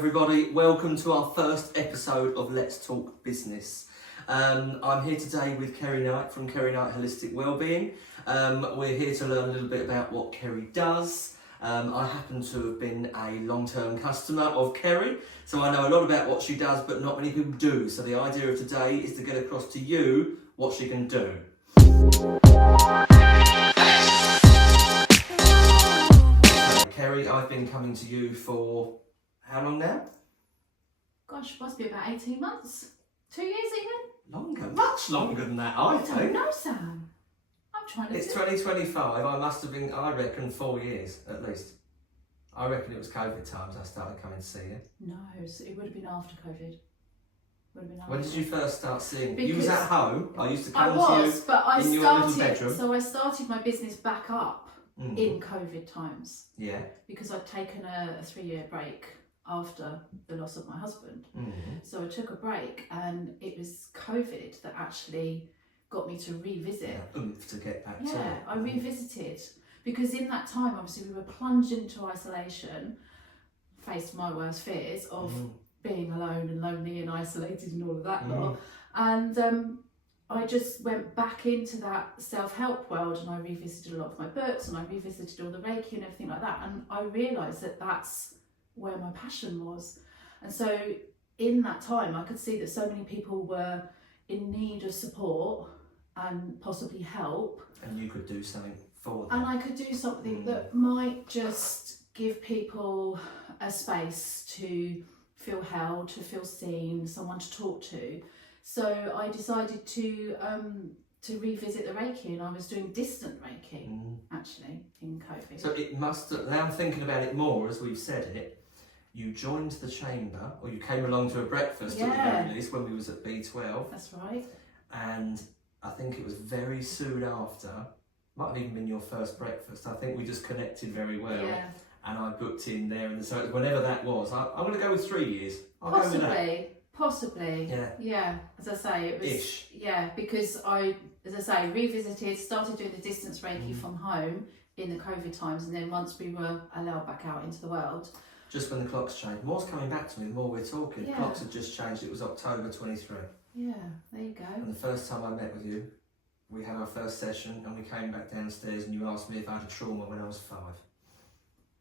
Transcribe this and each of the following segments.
everybody, welcome to our first episode of Let's Talk Business. I'm here today with Kerry Knight from Kerry Knight Holistic Wellbeing. We're here to learn a little bit about what Kerry does. I happen to have been a long-term customer of Kerry, so I know a lot about what she does, but not many people do. So the idea of today is to get across to you what she can do. Kerry, I've been coming to you for how long now? Gosh, must be about 18 months. 2 years even? Longer, much longer than that, I think. I don't know, Sam. I'm trying to It's 2025, I must have been, I reckon, 4 years at least. I reckon it was COVID times I started coming to see you. No, so it would have been after COVID. When did you first start seeing? Because you was at home. I used to come I to was, you but I in your little bedroom. So I started my business back up in COVID times. Yeah. Because I'd taken a 3-year break after the loss of my husband. So I took a break, and it was COVID that actually got me to revisit. To get back to. Yeah, I revisited. Because in that time, obviously, we were plunged into isolation, faced my worst fears of being alone and lonely and isolated and all of that lot. And I just went back into that self-help world, and I revisited a lot of my books, and I revisited all the Reiki and everything like that. And I realised that that's where my passion was. And so in that time, I could see that so many people were in need of support and possibly help. And you could do something for them. And I could do something that might just give people a space to feel held, to feel seen, someone to talk to. So I decided to revisit the Reiki, and I was doing distant Reiki actually in COVID. So it must, now I'm thinking about it more as we've said it, you joined the chamber, or you came along to a breakfast at the very least when we was at B12. That's right. And I think it was very soon after, might have even been your first breakfast, I think we just connected very well. Yeah. And I booked in there, and so whenever that was, I'm going to go with 3 years. I'll go with that. Possibly. Yeah. As I say, it was. Ish. Yeah, because I, as I say, revisited, started doing the distance Reiki from home in the COVID times, and then once we were allowed back out into the world. Just when the clocks changed. More's coming back to me, the more we're talking. The clocks had just changed. It was October 23. Yeah, there you go. And the first time I met with you, we had our first session, and we came back downstairs, and you asked me if I had a trauma when I was 5.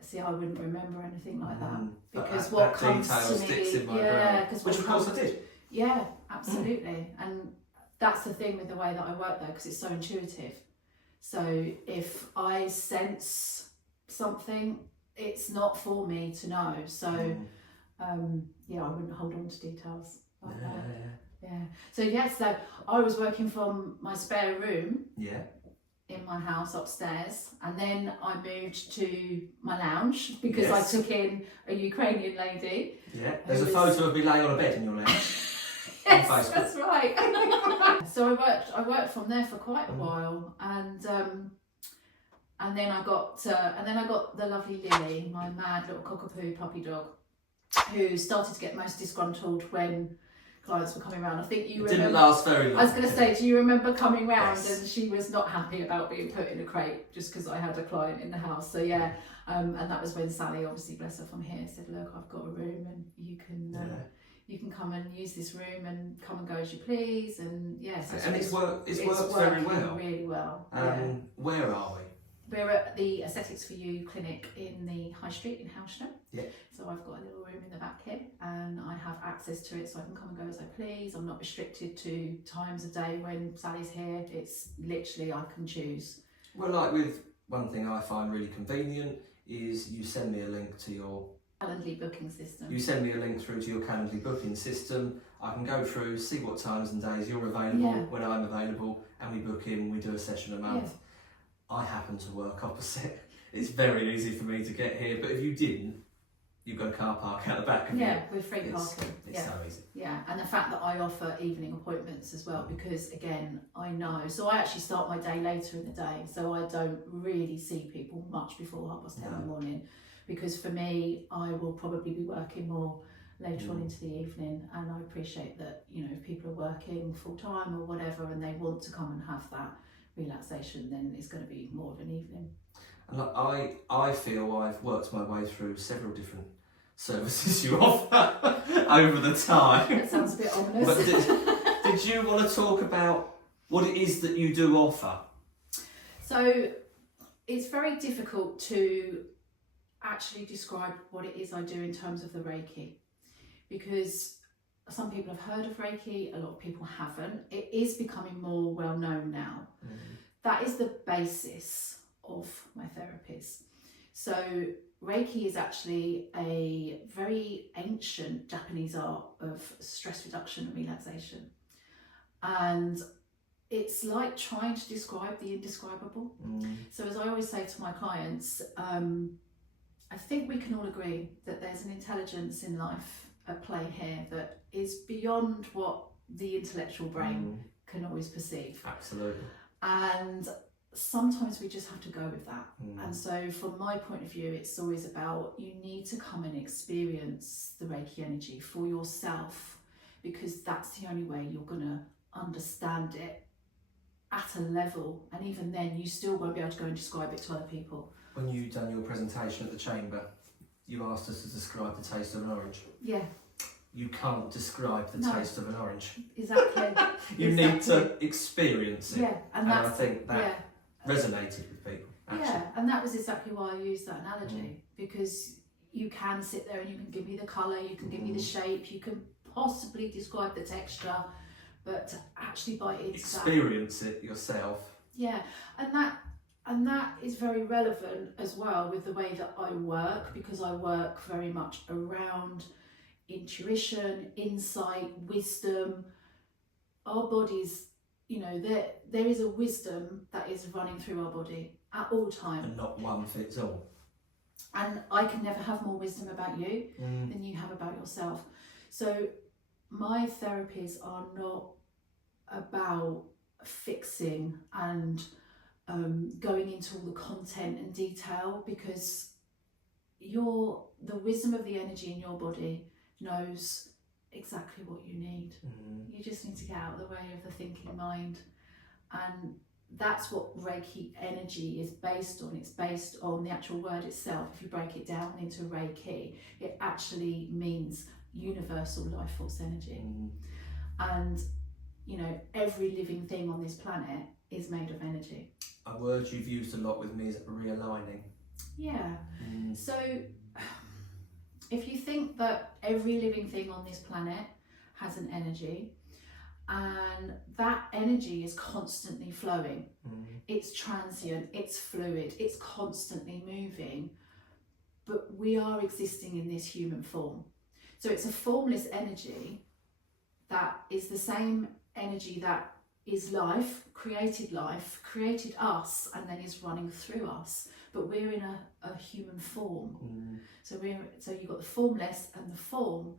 See, I wouldn't remember anything like that, because that, what that comes detail to me, sticks in my brain, which of course I did. Yeah, absolutely, and that's the thing with the way that I work though, because it's so intuitive. So if I sense something, it's not for me to know. So I wouldn't hold on to details like that. Yeah. So I was working from my spare room. Yeah. In my house upstairs, and then I moved to my lounge because I took in a Ukrainian lady. Yeah, there's a photo of me laying on a bed in your lounge. Yes, that's right. So I worked from there for quite a while, and then I got the lovely Lily, my mad little cockapoo puppy dog, who started to get most disgruntled when clients were coming around. I think you didn't last very long. I was going to say, do you remember coming round and she was not happy about being put in a crate just because I had a client in the house? So and that was when Sally, obviously bless her from here, said, look, I've got a room and you can come and use this room and come and go as you please. And it's worked very well. Really well. Where are we? We're at the Aesthetics for You clinic in the High Street in Hailsham. Yeah. So I've got a little room in the back here, and I have access to it, so I can come and go as I please. I'm not restricted to times of day when Sally's here. It's literally I can choose. Well, like with one thing I find really convenient is you send me a link to your Calendly booking system. You send me a link through to your Calendly booking system. I can go through, see what times and days you're available, when I'm available, and we book in. We do a session a month. Yeah. I happen to work opposite. It's very easy for me to get here, but if you didn't, you've got a car park out the back of you. Yeah, with free parking. It's so easy. Yeah, and the fact that I offer evening appointments as well, because again, I know. So I actually start my day later in the day, so I don't really see people much before 10:30 in the morning, because for me, I will probably be working more later on into the evening, and I appreciate that, if people are working full time or whatever and they want to come and have that relaxation, then it's going to be more of an evening. And I feel I've worked my way through several different services you offer over the time. That sounds a bit ominous. But did you want to talk about what it is that you do offer? So it's very difficult to actually describe what it is I do in terms of the Reiki, because some people have heard of Reiki, a lot of people haven't. It is becoming more well known now. That is the basis of my therapies. So Reiki is actually a very ancient Japanese art of stress reduction and relaxation. And it's like trying to describe the indescribable. So as I always say to my clients, I think we can all agree that there's an intelligence in life at play here that is beyond what the intellectual brain can always perceive. Absolutely. And sometimes we just have to go with that. And so from my point of view, it's always about, you need to come and experience the Reiki energy for yourself, because that's the only way you're going to understand it at a level, and even then you still won't be able to go and describe it to other people. When you've done your presentation at the chamber, you asked us to describe the taste of an orange. Yeah. You can't describe the taste of an orange. Exactly. You need to experience it. Yeah, and I think that resonated with people. Actually. Yeah, and that was exactly why I used that analogy, because you can sit there and you can give me the colour, you can give me the shape, you can possibly describe the texture, but to actually bite into experience it yourself. Yeah, and that is very relevant as well with the way that I work, because I work very much around intuition, insight, wisdom. Our bodies, you know, there is a wisdom that is running through our body at all times. And not one fits all. And I can never have more wisdom about you than you have about yourself. So my therapies are not about fixing and going into all the content and detail, because the wisdom of the energy in your body knows exactly what you need. You just need to get out of the way of the thinking mind, and that's what Reiki energy is based on. It's based on the actual word itself. If you break it down into Reiki, it actually means universal life force energy. And you know, every living thing on this planet is made of energy. A word you've used a lot with me is realigning. Yeah. So if you think that every living thing on this planet has an energy, and that energy is constantly flowing, it's transient, it's fluid, it's constantly moving, but we are existing in this human form. So it's a formless energy that is the same energy that is life, created us, and then is running through us, but we're in a human form. So you've got the formless and the form,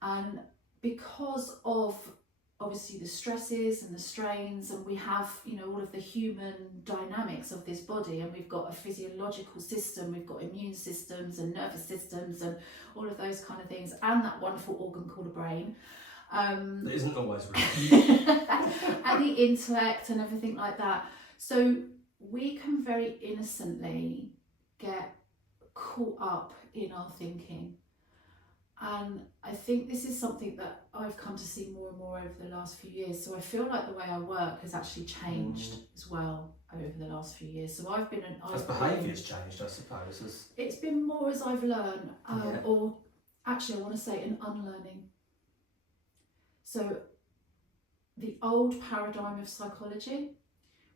and because of obviously the stresses and the strains, and we have, you know, all of the human dynamics of this body, and we've got a physiological system, we've got immune systems and nervous systems and all of those kind of things, and that wonderful organ called a brain. It isn't always right. And the intellect and everything like that. So we can very innocently get caught up in our thinking. And I think this is something that I've come to see more and more over the last few years. So I feel like the way I work has actually changed as well over the last few years. So I've been as behaviour's changed, I suppose. It's been more as I've learned, or actually I want to say an unlearning. So the old paradigm of psychology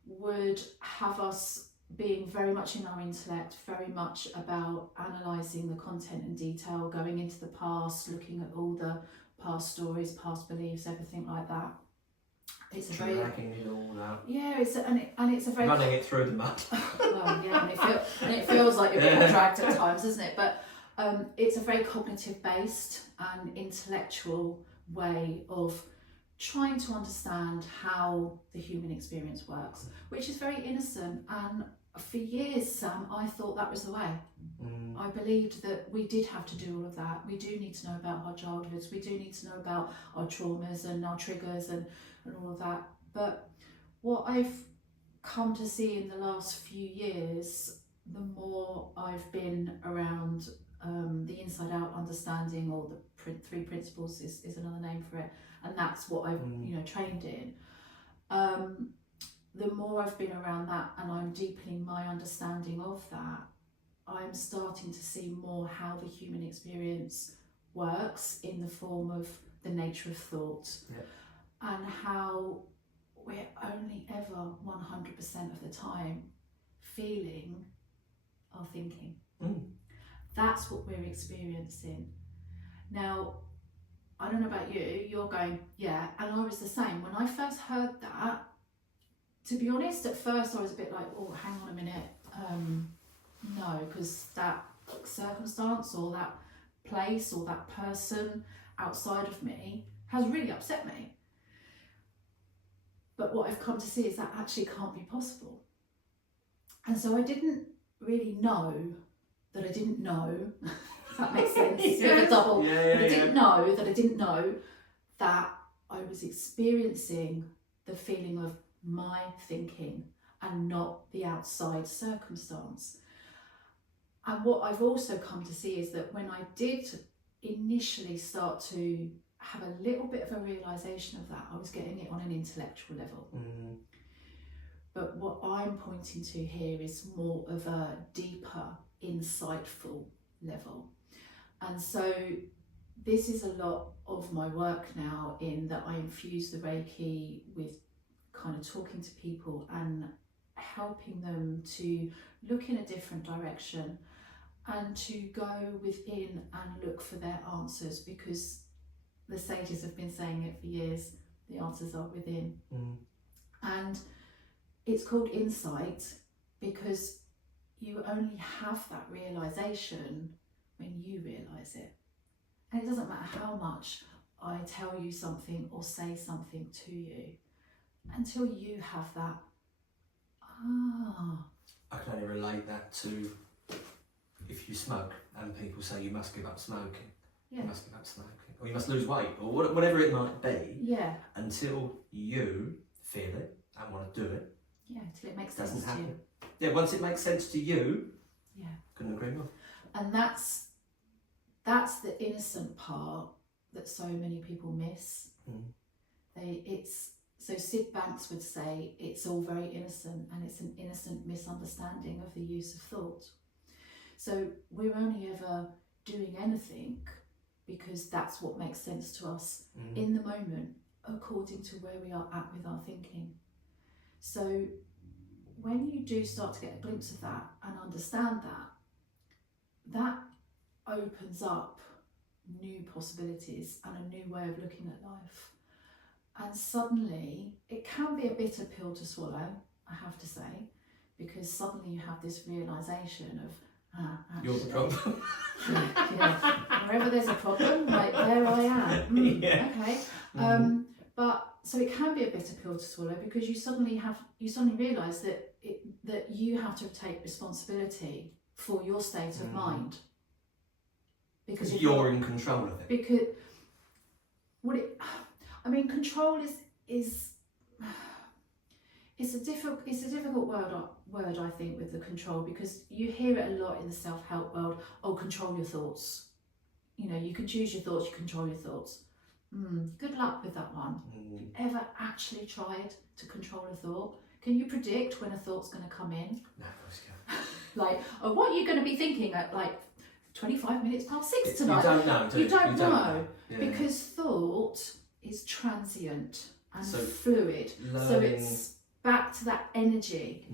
would have us being very much in our intellect, very much about analysing the content in detail, going into the past, looking at all the past stories, past beliefs, everything like that. It's a very dragging it all out. Yeah, it's a very running it through the mud. Well, yeah, and it feels like you're being dragged at times, doesn't it? But it's a very cognitive based and intellectual way of trying to understand how the human experience works, which is very innocent. And for years, Sam, I thought that was the way. I believed that we did have to do all of that. We do need to know about our childhoods. We do need to know about our traumas and our triggers and all of that. But what I've come to see in the last few years, the more I've been around the inside out understanding, or the three principles is another name for it, and that's what I've trained in. The more I've been around that and I'm deepening my understanding of that, I'm starting to see more how the human experience works in the form of the nature of thought, and how we're only ever 100% of the time feeling our thinking. That's what we're experiencing. Now, I don't know about you, you're going, yeah, and I was the same. When I first heard that, to be honest, at first I was a bit like, oh, hang on a minute. No, because that circumstance or that place or that person outside of me has really upset me. But what I've come to see is that actually can't be possible. And so I didn't really know that I didn't know, if that makes sense. It's a bit of a double. But I didn't know that I didn't know that I was experiencing the feeling of my thinking and not the outside circumstance. And what I've also come to see is that when I did initially start to have a little bit of a realisation of that, I was getting it on an intellectual level. But what I'm pointing to here is more of a deeper, insightful level. And so this is a lot of my work now, in that I infuse the Reiki with kind of talking to people and helping them to look in a different direction and to go within and look for their answers, because the sages have been saying it for years, the answers are within. And it's called insight because you only have that realization when you realize it. And it doesn't matter how much I tell you something or say something to you, until you have that, I can only relate that to if you smoke and people say you must give up smoking. You must give up smoking, or you must lose weight, or whatever it might be. Until you feel it and want to do it. Until it makes sense to you. Once it makes sense to you. Couldn't agree more. And that's the innocent part that so many people miss. So Sid Banks would say it's all very innocent, and it's an innocent misunderstanding of the use of thought. So we're only ever doing anything because that's what makes sense to us in the moment, according to where we are at with our thinking. So when you do start to get a glimpse of that and understand that opens up new possibilities and a new way of looking at life. And suddenly it can be a bitter pill to swallow, I have to say, because suddenly you have this realization of, actually, you're the problem. Wherever there's a problem, like, there I am. Okay. But so it can be a bitter pill to swallow, because you suddenly realise that you have to take responsibility for your state of mind. Because you're in control of it. Because control is it's a difficult word, I think, with the control, because you hear it a lot in the self-help world. Oh, control your thoughts. You can choose your thoughts, you control your thoughts. Good luck with that one. Have you ever actually tried to control a thought? Can you predict when a thought's going to come in? No, of course you can't. Like, what are you going to be thinking at 25 minutes past 6 tonight? You don't know, do you? You don't know. Yeah. Because thought is transient and So fluid. learning... So it's back to that energy.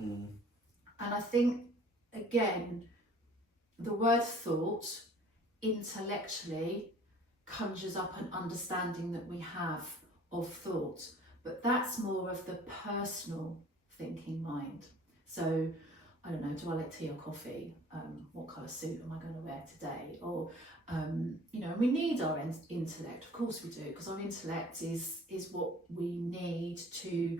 And I think, again, the word thought intellectually conjures up an understanding that we have of thought, but that's more of the personal thinking mind. So I don't know, do I like tea or coffee? What colour suit am I going to wear today? Or we need our intellect, of course we do, because our intellect is what we need to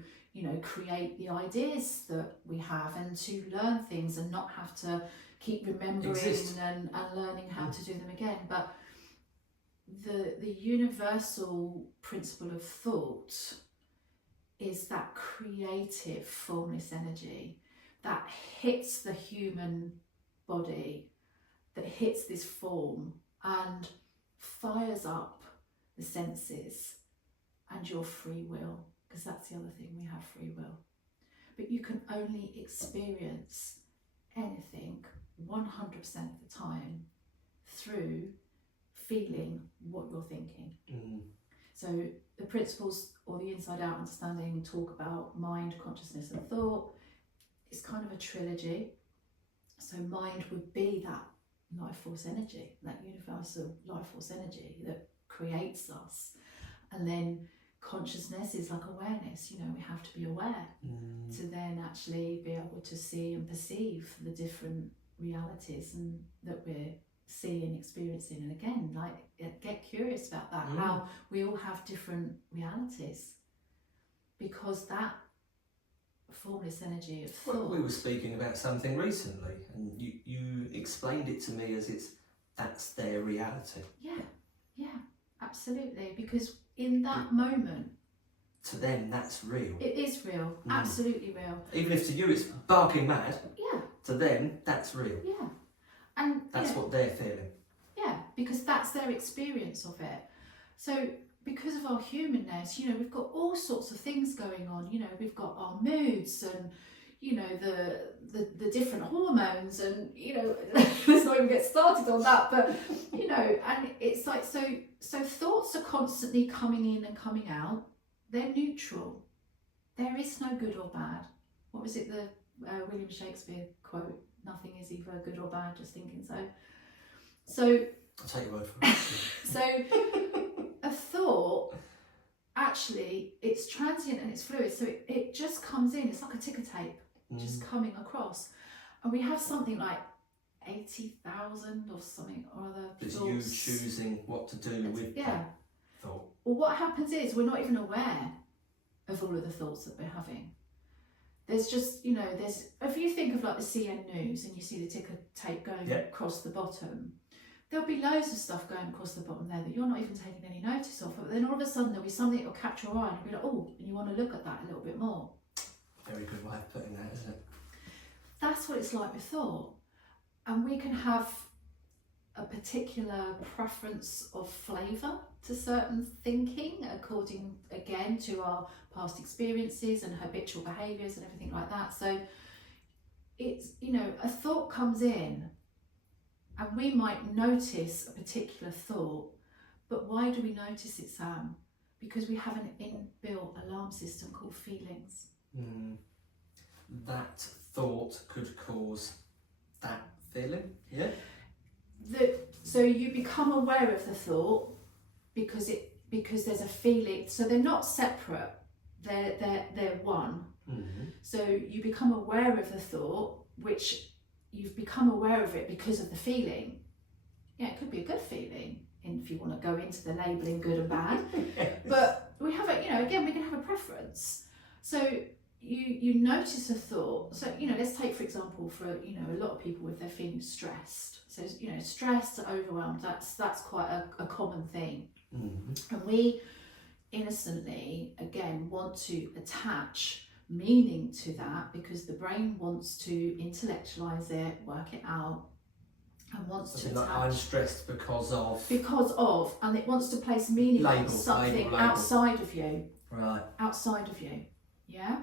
create the ideas that we have, and to learn things and not have to keep remembering and learning how to do them again. But the universal principle of thought is that creative, formless energy that hits the human body that hits this form and fires up the senses and your free will, because that's the other thing, we have free will. But you can only experience anything 100% of the time through feeling what you're thinking. So the principles, or the inside out understanding, talk about mind, consciousness and thought. It's kind of a trilogy. So mind would be that life force energy, that universal life force energy that creates us. And then consciousness is like awareness, you know, we have to be aware to then actually be able to see and perceive the different realities and that we're seeing, experiencing. And again, like, get curious about that, how we all have different realities, because that formless energy of thought. Well, we were speaking about something recently, and you explained it to me as that's their reality. Yeah, absolutely, because in that moment, to them that's real. It is real, absolutely real. Even if to you it's barking mad, yeah, to them that's real. Yeah, and that's what they're feeling. Yeah, because that's their experience of it. So because of our humanness, you know, we've got all sorts of things going on. You know, we've got our moods and, you know, the different hormones, and, you know, let's not even get started on that. But, you know, and it's like, so thoughts are constantly coming in and coming out. They're neutral. There is no good or bad. What was it, the William Shakespeare quote? Nothing is either good or bad, just thinking so. So I'll take your word for it. So a thought, actually, it's transient and it's fluid. So it just comes in. It's like a ticker tape just coming across. And we have something like 80,000 or something or other. It's thoughts. you choosing what to do with that thought. Well, what happens is we're not even aware of all of the thoughts that we're having. There's just, you know, if you think of like the CN News and you see the ticker tape going across the bottom, there'll be loads of stuff going across the bottom there that you're not even taking any notice of. But then all of a sudden there'll be something that will catch your eye and you'll be like, oh, and you want to look at that a little bit more. Very good way of putting that, isn't it? That's what it's like with thought. And we can have a particular preference of flavour to certain thinking, according, again, to our past experiences and habitual behaviours and everything like that. So it's, you know, a thought comes in and we might notice a particular thought, but why do we notice it, Sam? Because we have an inbuilt alarm system called feelings. That thought could cause that feeling, yeah? So you become aware of the thought because there's a feeling. So they're not separate. They're one. So you become aware of the thought, which you've become aware of it because of the feeling. Yeah, it could be a good feeling, if you want to go into the labelling good and bad. But we have a, you know, again, we can have a preference. So you notice a thought. So, you know, let's take, for example, for, you know, a lot of people, if they're feeling stressed. So, you know, stressed, overwhelmed, that's quite a common thing. And we innocently, again, want to attach meaning to that because the brain wants to intellectualize it, work it out, and wants to attach. I'm stressed because of, and it wants to place meaning on something outside of you. Right. Outside of you, yeah?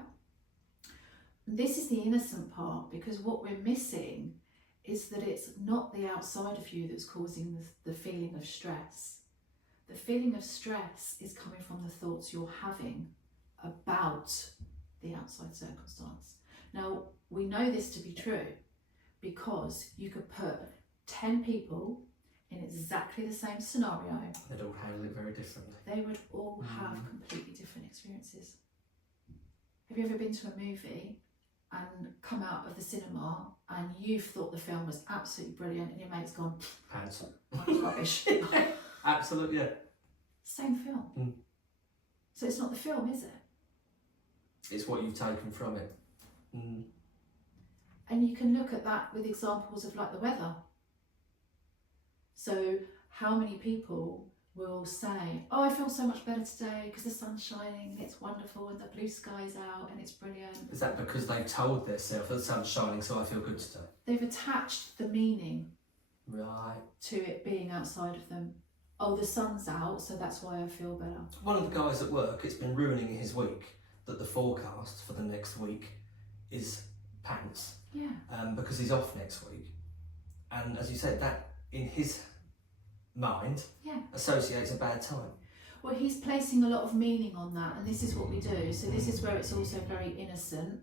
And this is the innocent part, because what we're missing is that it's not the outside of you that's causing the feeling of stress. The feeling of stress is coming from the thoughts you're having about the outside circumstance. Now, we know this to be true because you could put 10 people in exactly the same scenario. They'd all handle it very differently. They would all have completely different experiences. Have you ever been to a movie and come out of the cinema and you've thought the film was absolutely brilliant and your mate's gone, Pants. rubbish? Absolutely, yeah. Same film. So it's not the film, is it? It's what you've taken from it. And you can look at that with examples of like the weather. So how many people will say, oh, I feel so much better today because the sun's shining, it's wonderful, and the blue sky's out and it's brilliant. Is that because they've told themselves the sun's shining so I feel good today? They've attached the meaning Right. to it being outside of them. Oh, the sun's out, so that's why I feel better. One of the guys at work, it's been ruining his week that the forecast for the next week is pants. Yeah. Because he's off next week. And as you said, that in his mind associates a bad time. Well, he's placing a lot of meaning on that, and this is what we do. So this is where it's also very innocent,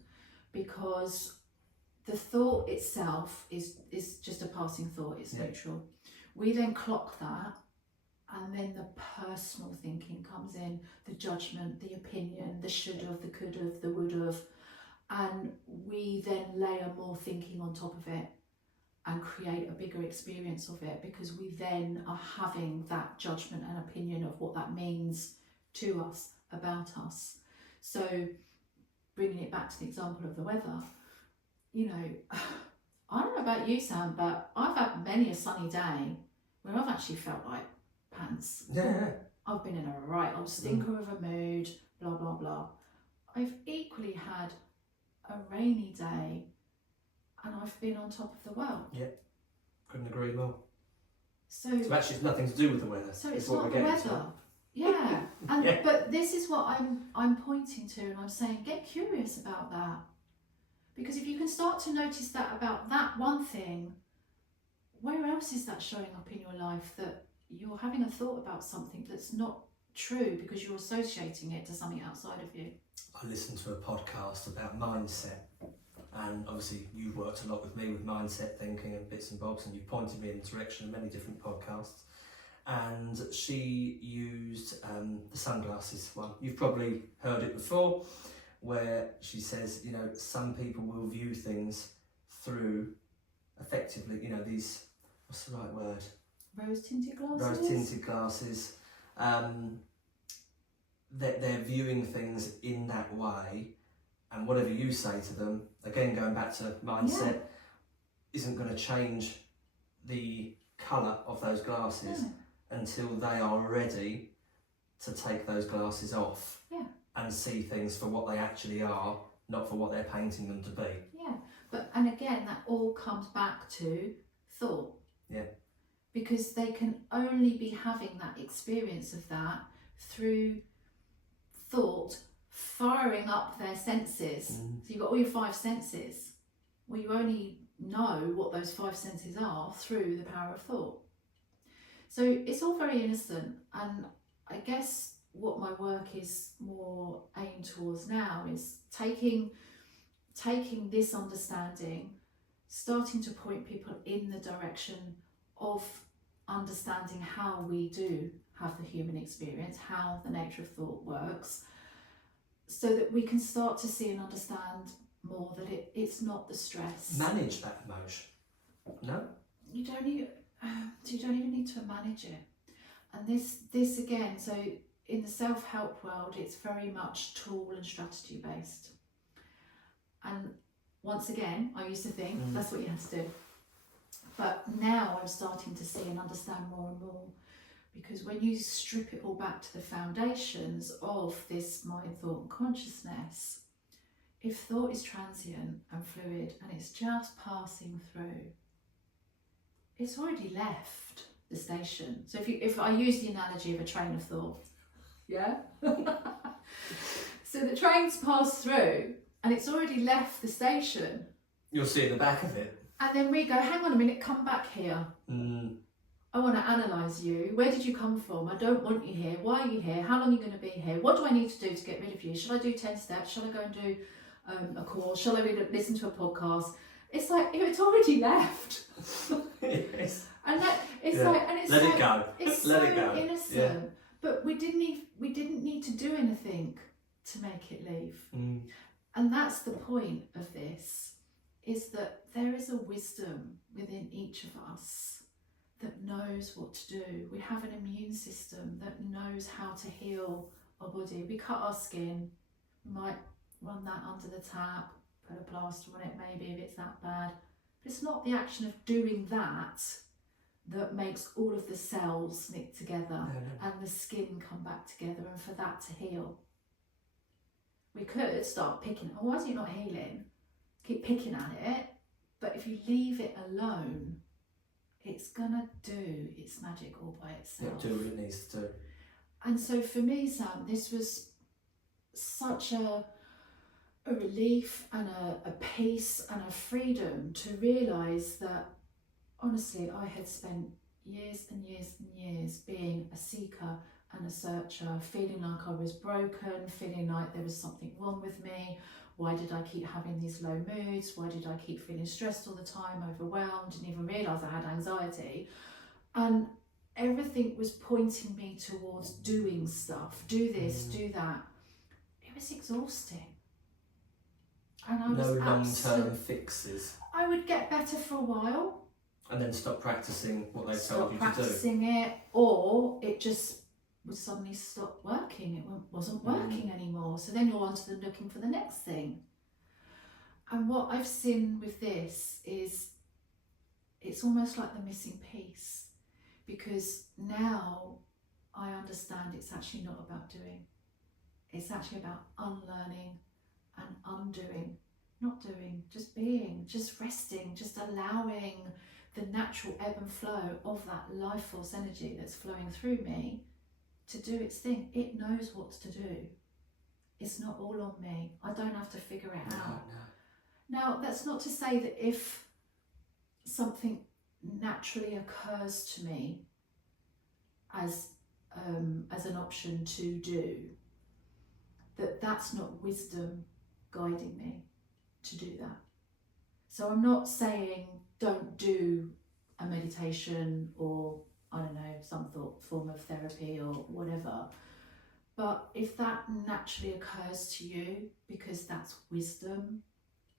because the thought itself is just a passing thought, it's neutral. We then clock that, and then the personal thinking comes in, the judgment, the opinion, the should have, the could have, the would have, and we then layer more thinking on top of it and create a bigger experience of it, because we then are having that judgment and opinion of what that means to us, about us. So bringing it back to the example of the weather, you know, I don't know about you, Sam, but I've had many a sunny day where I've actually felt like pants. Yeah. I've been in a right old stinker of a mood, blah, blah, blah. I've equally had a rainy day and I've been on top of the world. Yeah, couldn't agree more. So actually it's nothing to do with the weather. So it's not the weather. Yeah. And but this is what I'm pointing to, and I'm saying get curious about that. Because if you can start to notice that about that one thing, where else is that showing up in your life that you're having a thought about something that's not true because you're associating it to something outside of you? I listened to a podcast about mindset, and obviously you've worked a lot with me with mindset thinking and bits and bobs, and you pointed me in the direction of many different podcasts. And she used the sunglasses one. You've probably heard it before, where she says, you know, some people will view things through effectively, you know, these, what's the right word? Rose-tinted glasses? Rose-tinted glasses. They're viewing things in that way, and whatever you say to them, again going back to mindset, isn't going to change the colour of those glasses until they are ready to take those glasses off and see things for what they actually are, not for what they're painting them to be. Yeah, and again, that all comes back to thought. Yeah. Because they can only be having that experience of that through thought firing up their senses. So you've got all your five senses. Well, you only know what those five senses are through the power of thought. So it's all very innocent, and I guess what my work is more aimed towards now is taking this understanding, starting to point people in the direction of understanding how we do have the human experience, how the nature of thought works, so that we can start to see and understand more that it's not the stress. Manage that emotion. No? You don't even need to manage it. And this again, so in the self-help world, it's very much tool and strategy based. And once again, I used to think that's what you have to do. But now I'm starting to see and understand more and more, because when you strip it all back to the foundations of this mind, thought and consciousness, if thought is transient and fluid and it's just passing through, it's already left the station. So if I use the analogy of a train of thought, so the train's passed through and it's already left the station. You'll see in the back of it. And then we go, hang on a minute, come back here. I want to analyse you. Where did you come from? I don't want you here. Why are you here? How long are you going to be here? What do I need to do to get rid of you? Shall I do 10 steps? Shall I go and do a course? Shall I listen to a podcast? It's like, it's already left. Yes. And that it's like, and it's let like, it go. It's let so it go. innocent. Yeah. But we didn't need to do anything to make it leave. And that's the point of this, is that there is a wisdom within each of us that knows what to do. We have an immune system that knows how to heal our body. We cut our skin, we might run that under the tap, put a plaster on it maybe if it's that bad. But it's not the action of doing that that makes all of the cells knit together and the skin come back together and for that to heal. We could start picking, why is it not healing? Keep picking at it, but if you leave it alone, it's gonna do its magic all by itself. It'll do what it needs to do. And so for me, Sam, this was such a relief and a peace and a freedom to realise that, honestly, I had spent years and years and years being a seeker and a searcher, feeling like I was broken, feeling like there was something wrong with me. Why did I keep having these low moods? Why did I keep feeling stressed all the time, overwhelmed, didn't even realise I had anxiety? And everything was pointing me towards doing stuff, do this, do that. It was exhausting. And I no was long-term fixes. I would get better for a while. And then stop practicing what they told Stop you to do. practicing it, or it just would suddenly stop working. It wasn't working anymore. So then you're on to the looking for the next thing. And what I've seen with this is it's almost like the missing piece, because now I understand it's actually not about doing. It's actually about unlearning and undoing. Not doing, just being, just resting, just allowing the natural ebb and flow of that life force energy that's flowing through me to do its thing. It knows what to do. It's not all on me. I don't have to figure it out. No. Now, that's not to say that if something naturally occurs to me as an option to do, that's not wisdom guiding me to do that. So I'm not saying don't do a meditation or, I don't know, some form of therapy or whatever. But if that naturally occurs to you because that's wisdom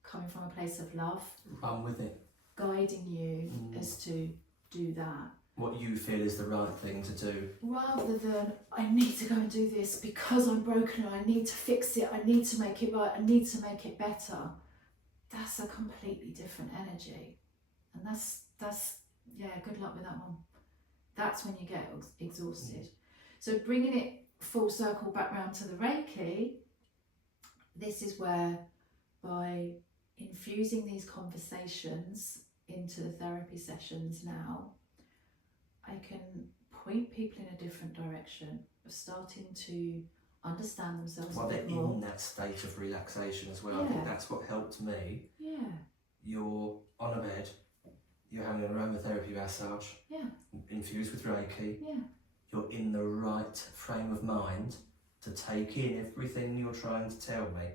coming from a place of love, run with it, guiding you as to do that. What you feel is the right thing to do. Rather than, I need to go and do this because I'm broken and I need to fix it, I need to make it right, I need to make it better. That's a completely different energy. And that's good luck with that one. That's when you get exhausted. So bringing it full circle back round to the Reiki, this is where, by infusing these conversations into the therapy sessions now, I can point people in a different direction of starting to understand themselves a bit more. They're in that state of relaxation as well. I think that's what helped me. Yeah. You're on a bed, you're having an aromatherapy massage, infused with Reiki. Yeah. You're in the right frame of mind to take in everything you're trying to tell me.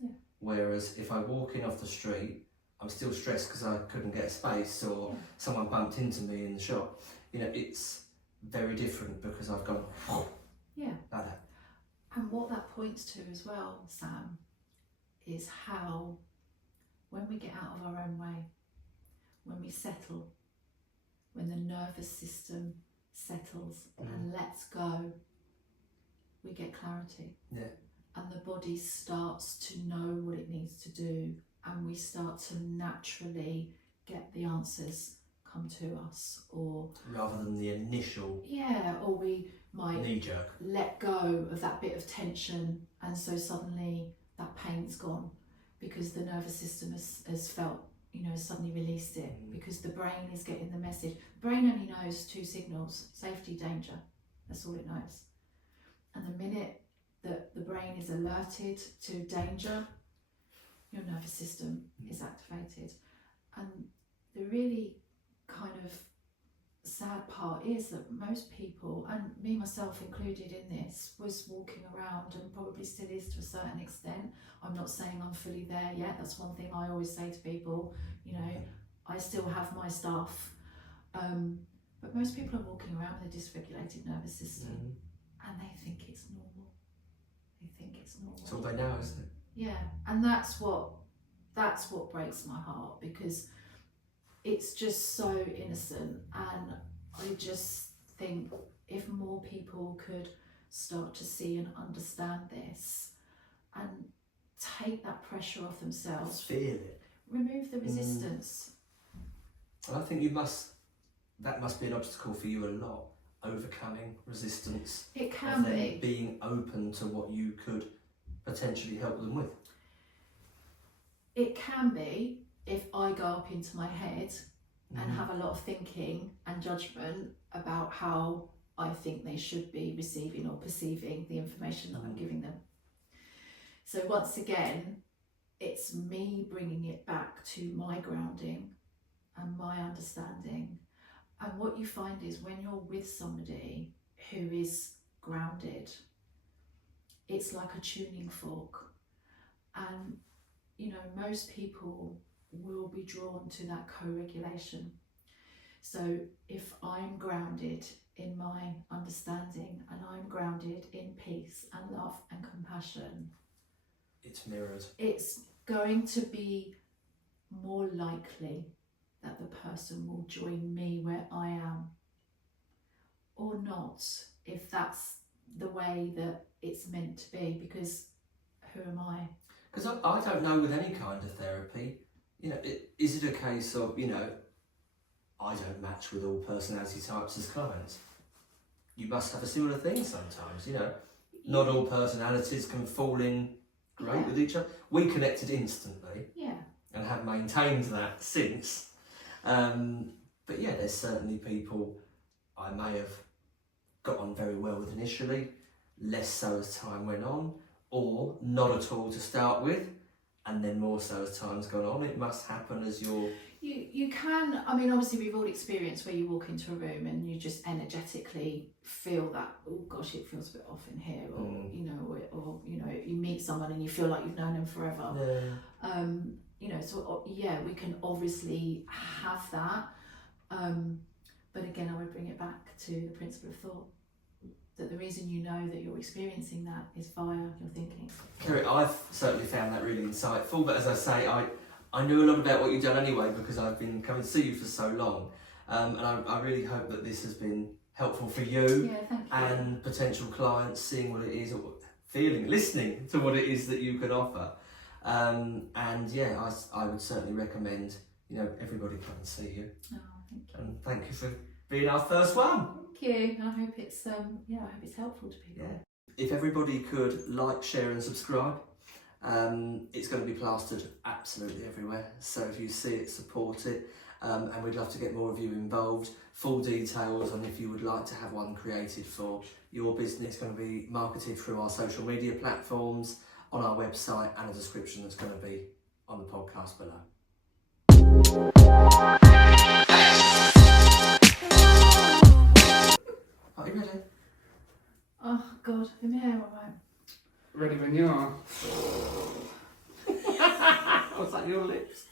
Yeah. Whereas if I walk in off the street, I'm still stressed because I couldn't get a space or someone bumped into me in the shop. You know, it's very different because I've gone like that. And what that points to as well, Sam, is how when we get out of our own way, when we settle, when the nervous system settles and lets go, we get clarity. Yeah. And the body starts to know what it needs to do, and we start to naturally get the answers come to us, or rather than the initial or we might knee-jerk let go of that bit of tension, and so suddenly that pain's gone because the nervous system has felt, suddenly released it, because the brain is getting the message. The brain only knows two signals: safety, danger. That's all it knows. And the minute that the brain is alerted to danger, your nervous system is activated. And the really kind of sad part is that most people, and me myself included in this, was walking around, and probably still is to a certain extent. I'm not saying I'm fully there yet. That's one thing I always say to people, I still have my stuff. But most people are walking around with a dysregulated nervous system, and they think it's normal. They think it's normal. It's all they know, isn't it? Yeah, and that's what breaks my heart, because it's just so innocent, and I just think if more people could start to see and understand this and take that pressure off themselves, just feel it, remove the resistance. I think that must be an obstacle for you a lot, overcoming resistance. It can be. Being open to what you could potentially help them with. It can be if I go up into my head and have a lot of thinking and judgment about how I think they should be receiving or perceiving the information that I'm giving them. So once again, it's me bringing it back to my grounding and my understanding. And what you find is when you're with somebody who is grounded, it's like a tuning fork. And, you know, most people will be drawn to that co-regulation. So if I'm grounded in my understanding and I'm grounded in peace and love and compassion, it's mirrored. It's going to be more likely that the person will join me where I am, or not, if that's the way that it's meant to be, because who am I? Because I don't know with any kind of therapy, you know, is it a case of, you know, I don't match with all personality types as clients? You must have a similar thing sometimes, you know. Not all personalities can fall in great with each other. We connected instantly, and have maintained that since. But yeah, there's certainly people I may have got on very well with initially, less so as time went on, or not at all to start with, and then more so as time's gone on. It must happen as you're... You can, I mean, obviously we've all experienced where you walk into a room and you just energetically feel that, oh gosh, it feels a bit off in here, or you know, or you know, you meet someone and you feel like you've known them forever. You know, so yeah, we can obviously have that, but again, I would bring it back to the principle of thought, that the reason you know that you're experiencing that is via your thinking. Kerry, I've certainly found that really insightful, but as I say, I knew a lot about what you've done anyway, because I've been coming to see you for so long, and I really hope that this has been helpful for you, thank you. And potential clients, seeing what it is, or feeling, listening to what it is that you can offer. And yeah, I would certainly recommend, you know, everybody come and see you. Oh, thank you. And thank you for being our first one. Thank you. I hope it's I hope it's helpful to people. Yeah. If everybody could like, share and subscribe, it's going to be plastered absolutely everywhere. So if you see it, support it. And we'd love to get more of you involved. Full details on if you would like to have one created for your business. It's going to be marketed through our social media platforms, on our website, and a description that's going to be on the podcast below. Are you ready? Oh God, in my hair, alright. Ready when you are. Was that your lips?